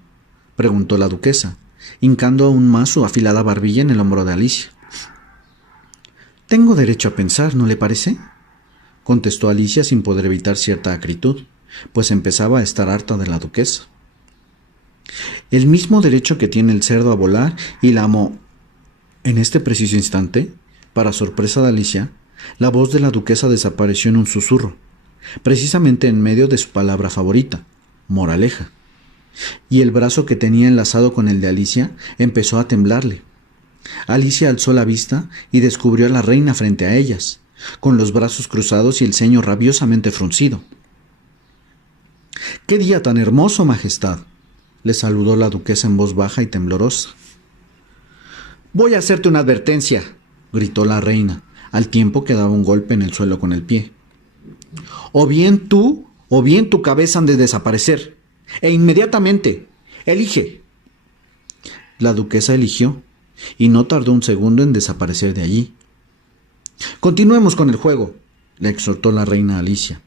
preguntó la duquesa, hincando aún más su afilada barbilla en el hombro de Alicia. Tengo derecho a pensar, ¿no le parece?, contestó Alicia sin poder evitar cierta acritud, pues empezaba a estar harta de la duquesa. El mismo derecho que tiene el cerdo a volar y la En este preciso instante, para sorpresa de Alicia, la voz de la duquesa desapareció en un susurro, precisamente en medio de su palabra favorita, moraleja, y el brazo que tenía enlazado con el de Alicia empezó a temblarle. Alicia alzó la vista y descubrió a la reina frente a ellas, con los brazos cruzados y el ceño rabiosamente fruncido. «¡Qué día tan hermoso, Majestad!», le saludó la duquesa en voz baja y temblorosa. «Voy a hacerte una advertencia», gritó la reina, al tiempo que daba un golpe en el suelo con el pie. O bien tú, o bien tu cabeza han de desaparecer. E inmediatamente. Elige. La duquesa eligió, y no tardó un segundo en desaparecer de allí. Continuemos con el juego, le exhortó la reina a Alicia.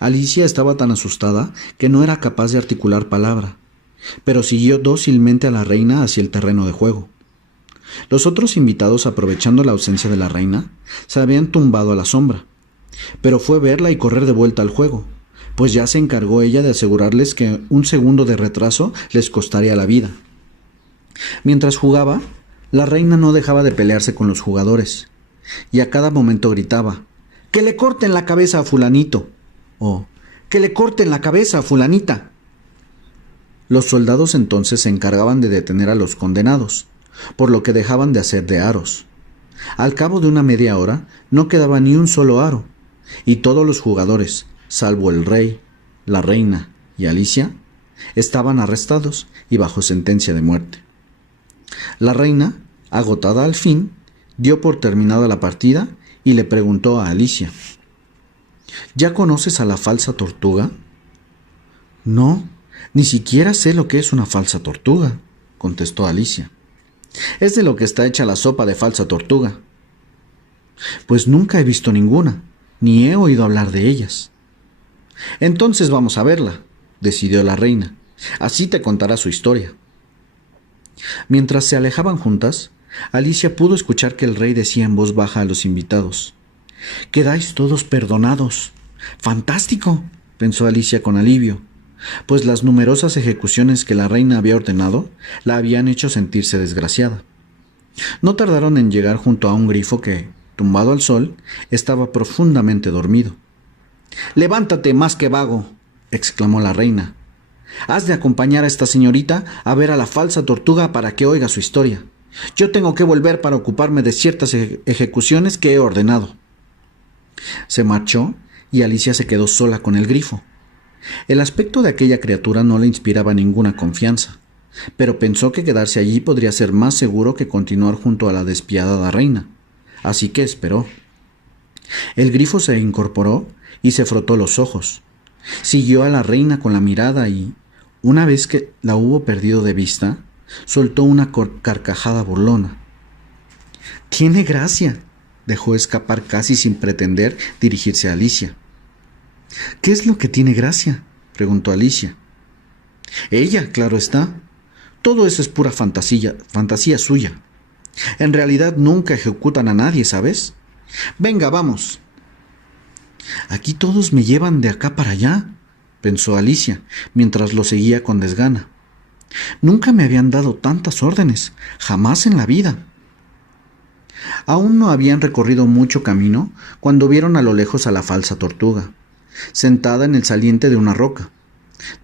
Alicia estaba tan asustada que no era capaz de articular palabra, pero siguió dócilmente a la reina hacia el terreno de juego. Los otros invitados, aprovechando la ausencia de la reina, se habían tumbado a la sombra, pero fue verla y correr de vuelta al juego, pues ya se encargó ella de asegurarles que un segundo de retraso les costaría la vida. Mientras jugaba, la reina no dejaba de pelearse con los jugadores, y a cada momento gritaba: ¡que le corten la cabeza a fulanito! O ¡que le corten la cabeza a fulanita! Los soldados entonces se encargaban de detener a los condenados, por lo que dejaban de hacer de aros. Al cabo de una media hora no quedaba ni un solo aro, y todos los jugadores, salvo el rey, la reina y Alicia, estaban arrestados y bajo sentencia de muerte. La reina, agotada al fin, dio por terminada la partida y le preguntó a Alicia: ¿ya conoces a la falsa tortuga? No, ni siquiera sé lo que es una falsa tortuga, contestó Alicia. Es de lo que está hecha la sopa de falsa tortuga. Pues nunca he visto ninguna, ni he oído hablar de ellas. Entonces vamos a verla, decidió la reina. Así te contará su historia. Mientras se alejaban juntas, Alicia pudo escuchar que el rey decía en voz baja a los invitados: «Quedáis todos perdonados». «¡Fantástico!», pensó Alicia con alivio, pues las numerosas ejecuciones que la reina había ordenado la habían hecho sentirse desgraciada. No tardaron en llegar junto a un grifo que, tumbado al sol, estaba profundamente dormido. «¡Levántate, más que vago!», exclamó la reina. «Has de acompañar a esta señorita a ver a la falsa tortuga para que oiga su historia. Yo tengo que volver para ocuparme de ciertas ejecuciones que he ordenado». Se marchó y Alicia se quedó sola con el grifo. El aspecto de aquella criatura no le inspiraba ninguna confianza, pero pensó que quedarse allí podría ser más seguro que continuar junto a la despiadada reina, así que esperó. El grifo se incorporó y se frotó los ojos. Siguió a la reina con la mirada y, una vez que la hubo perdido de vista, soltó una carcajada burlona. «Tiene gracia», dejó escapar casi sin pretender dirigirse a Alicia. «¿Qué es lo que tiene gracia?», preguntó Alicia. «Ella, claro está. Todo eso es pura fantasía suya. En realidad nunca ejecutan a nadie, ¿sabes? Venga, vamos». «Aquí todos me llevan de acá para allá», pensó Alicia, mientras lo seguía con desgana. «Nunca me habían dado tantas órdenes, jamás en la vida». Aún no habían recorrido mucho camino cuando vieron a lo lejos a la falsa tortuga, sentada en el saliente de una roca,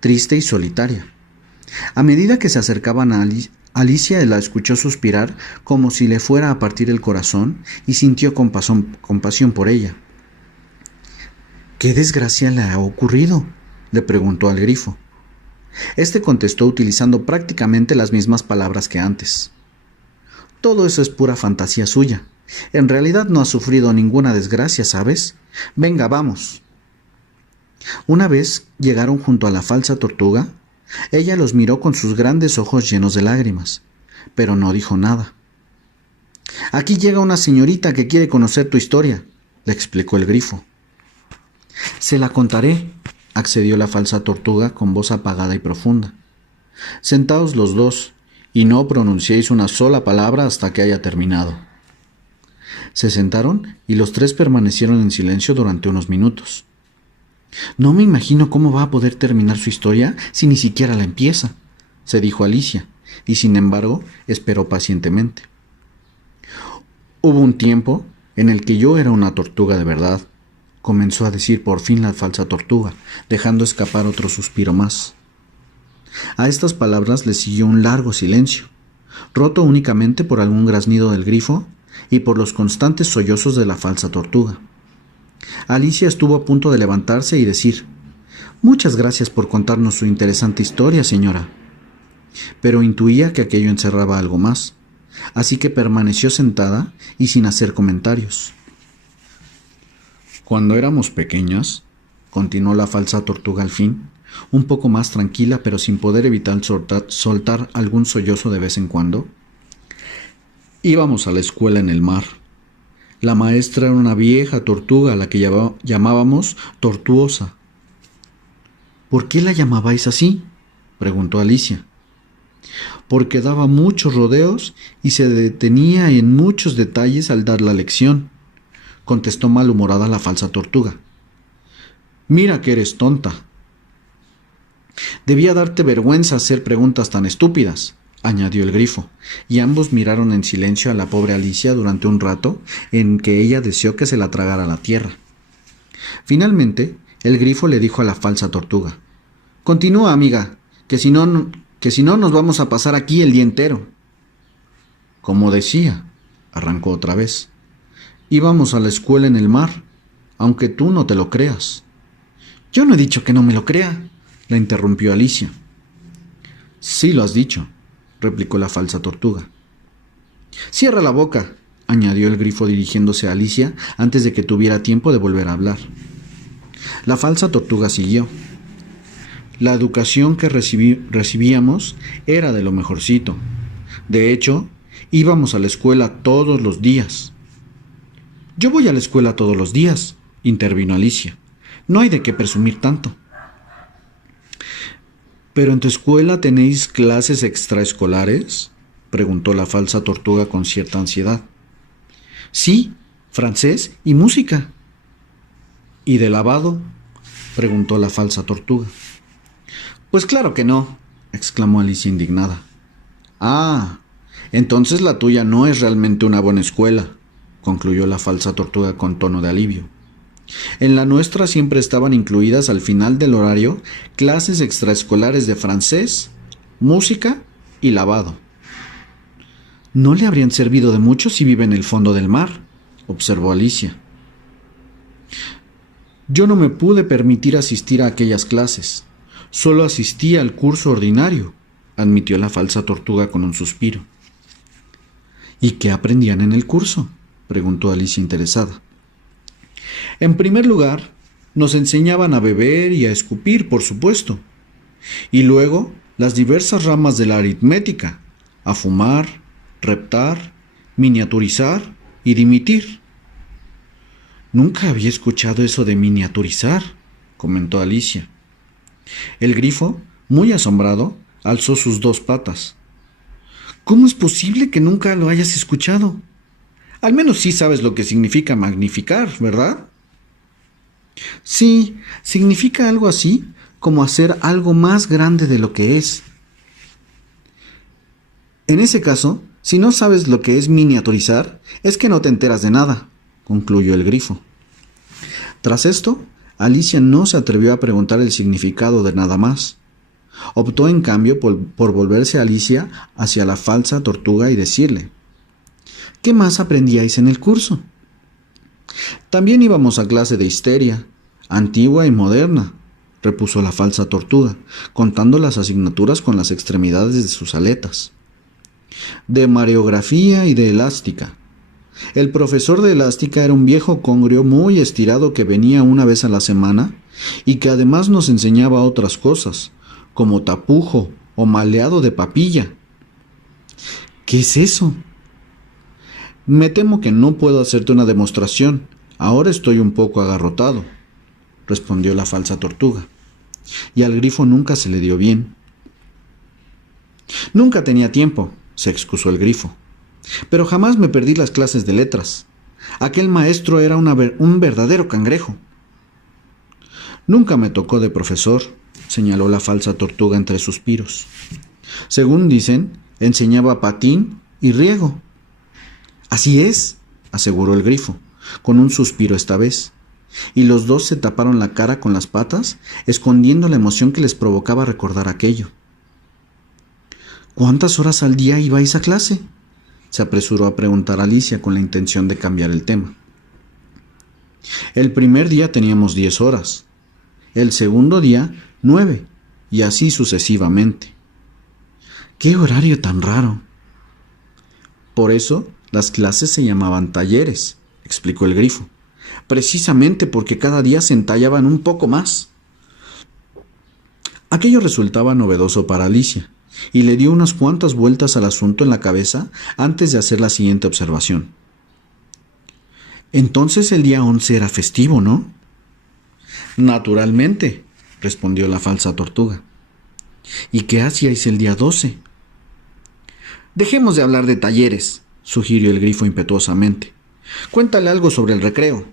triste y solitaria. A medida que se acercaban a Alicia la escuchó suspirar como si le fuera a partir el corazón y sintió compasión por ella. «¿Qué desgracia le ha ocurrido?», le preguntó al grifo. Este contestó utilizando prácticamente las mismas palabras que antes. «Todo eso es pura fantasía suya. En realidad no ha sufrido ninguna desgracia, ¿sabes? Venga, vamos». Una vez llegaron junto a la falsa tortuga, ella los miró con sus grandes ojos llenos de lágrimas, pero no dijo nada. «Aquí llega una señorita que quiere conocer tu historia», le explicó el grifo. «Se la contaré», accedió la falsa tortuga con voz apagada y profunda. «Sentaos los dos, y no pronunciéis una sola palabra hasta que haya terminado». Se sentaron y los tres permanecieron en silencio durante unos minutos. «No me imagino cómo va a poder terminar su historia si ni siquiera la empieza», se dijo Alicia, y sin embargo esperó pacientemente. «Hubo un tiempo en el que yo era una tortuga de verdad», comenzó a decir por fin la falsa tortuga, dejando escapar otro suspiro más. A estas palabras le siguió un largo silencio, roto únicamente por algún graznido del grifo y por los constantes sollozos de la falsa tortuga. Alicia estuvo a punto de levantarse y decir: «Muchas gracias por contarnos su interesante historia, señora». Pero intuía que aquello encerraba algo más, así que permaneció sentada y sin hacer comentarios. Cuando éramos pequeñas, continuó la falsa tortuga al fin, un poco más tranquila pero sin poder evitar soltar algún sollozo de vez en cuando, íbamos a la escuela en el mar. La maestra era una vieja tortuga a la que llamábamos Tortuosa. ¿Por qué la llamabais así?, preguntó Alicia. Porque daba muchos rodeos y se detenía en muchos detalles al dar la lección, contestó malhumorada la falsa tortuga. Mira que eres tonta. Debía darte vergüenza hacer preguntas tan estúpidas, añadió el grifo, y ambos miraron en silencio a la pobre Alicia durante un rato en que ella deseó que se la tragara la tierra. Finalmente, el grifo le dijo a la falsa tortuga: Continúa, amiga, que si no nos vamos a pasar aquí el día entero. Como decía, arrancó otra vez, íbamos a la escuela en el mar, aunque tú no te lo creas. Yo no he dicho que no me lo crea, la interrumpió Alicia. Sí lo has dicho, replicó la falsa tortuga. Cierra la boca, añadió el grifo dirigiéndose a Alicia antes de que tuviera tiempo de volver a hablar. La falsa tortuga siguió. La educación que recibíamos era de lo mejorcito. De hecho, íbamos a la escuela todos los días. Yo voy a la escuela todos los días, intervino Alicia. No hay de qué presumir tanto. ¿Pero en tu escuela tenéis clases extraescolares?, preguntó la falsa tortuga con cierta ansiedad. Sí, francés y música. ¿Y de lavado?, preguntó la falsa tortuga. Pues claro que no, exclamó Alicia indignada. Ah, entonces la tuya no es realmente una buena escuela, concluyó la falsa tortuga con tono de alivio. En la nuestra siempre estaban incluidas al final del horario clases extraescolares de francés, música y lavado. No le habrían servido de mucho si vive en el fondo del mar, observó Alicia. Yo no me pude permitir asistir a aquellas clases. Solo asistí al curso ordinario, admitió la falsa tortuga con un suspiro. ¿Y qué aprendían en el curso?, preguntó Alicia interesada. En primer lugar, nos enseñaban a beber y a escupir, por supuesto. Y luego, las diversas ramas de la aritmética, a fumar, reptar, miniaturizar y dimitir. Nunca había escuchado eso de miniaturizar, comentó Alicia. El grifo, muy asombrado, alzó sus dos patas. ¿Cómo es posible que nunca lo hayas escuchado? Al menos sí sabes lo que significa magnificar, ¿verdad? Sí, significa algo así como hacer algo más grande de lo que es. En ese caso, si no sabes lo que es miniaturizar, es que no te enteras de nada, concluyó el grifo. Tras esto, Alicia no se atrevió a preguntar el significado de nada más. Optó en cambio por volverse Alicia hacia la falsa tortuga y decirle: ¿Qué más aprendíais en el curso? También íbamos a clase de histeria, antigua y moderna, repuso la falsa tortuga, contando las asignaturas con las extremidades de sus aletas. De mareografía y de elástica. El profesor de elástica era un viejo congrio muy estirado que venía una vez a la semana y que además nos enseñaba otras cosas, como tapujo o maleado de papilla. ¿Qué es eso? Me temo que no puedo hacerte una demostración. Ahora estoy un poco agarrotado, respondió la falsa tortuga, y al grifo nunca se le dio bien. Nunca tenía tiempo, se excusó el grifo, pero jamás me perdí las clases de letras. Aquel maestro era un verdadero cangrejo. Nunca me tocó de profesor, señaló la falsa tortuga entre suspiros. Según dicen, enseñaba patín y riego. Así es, aseguró el grifo, con un suspiro esta vez, y los dos se taparon la cara con las patas, escondiendo la emoción que les provocaba recordar aquello. ¿Cuántas horas al día ibais a clase?, se apresuró a preguntar Alicia con la intención de cambiar el tema. El primer día teníamos 10 horas, el segundo día 9, y así sucesivamente. ¡Qué horario tan raro! Por eso las clases se llamaban talleres, explicó el Grifo. Precisamente porque cada día se entallaban un poco más. Aquello resultaba novedoso para Alicia, y le dio unas cuantas vueltas al asunto en la cabeza antes de hacer la siguiente observación. Entonces el día 11 era festivo, ¿no? Naturalmente, respondió la falsa tortuga. ¿Y qué hacíais el día 12? Dejemos de hablar de talleres, sugirió el Grifo impetuosamente. Cuéntale algo sobre el recreo.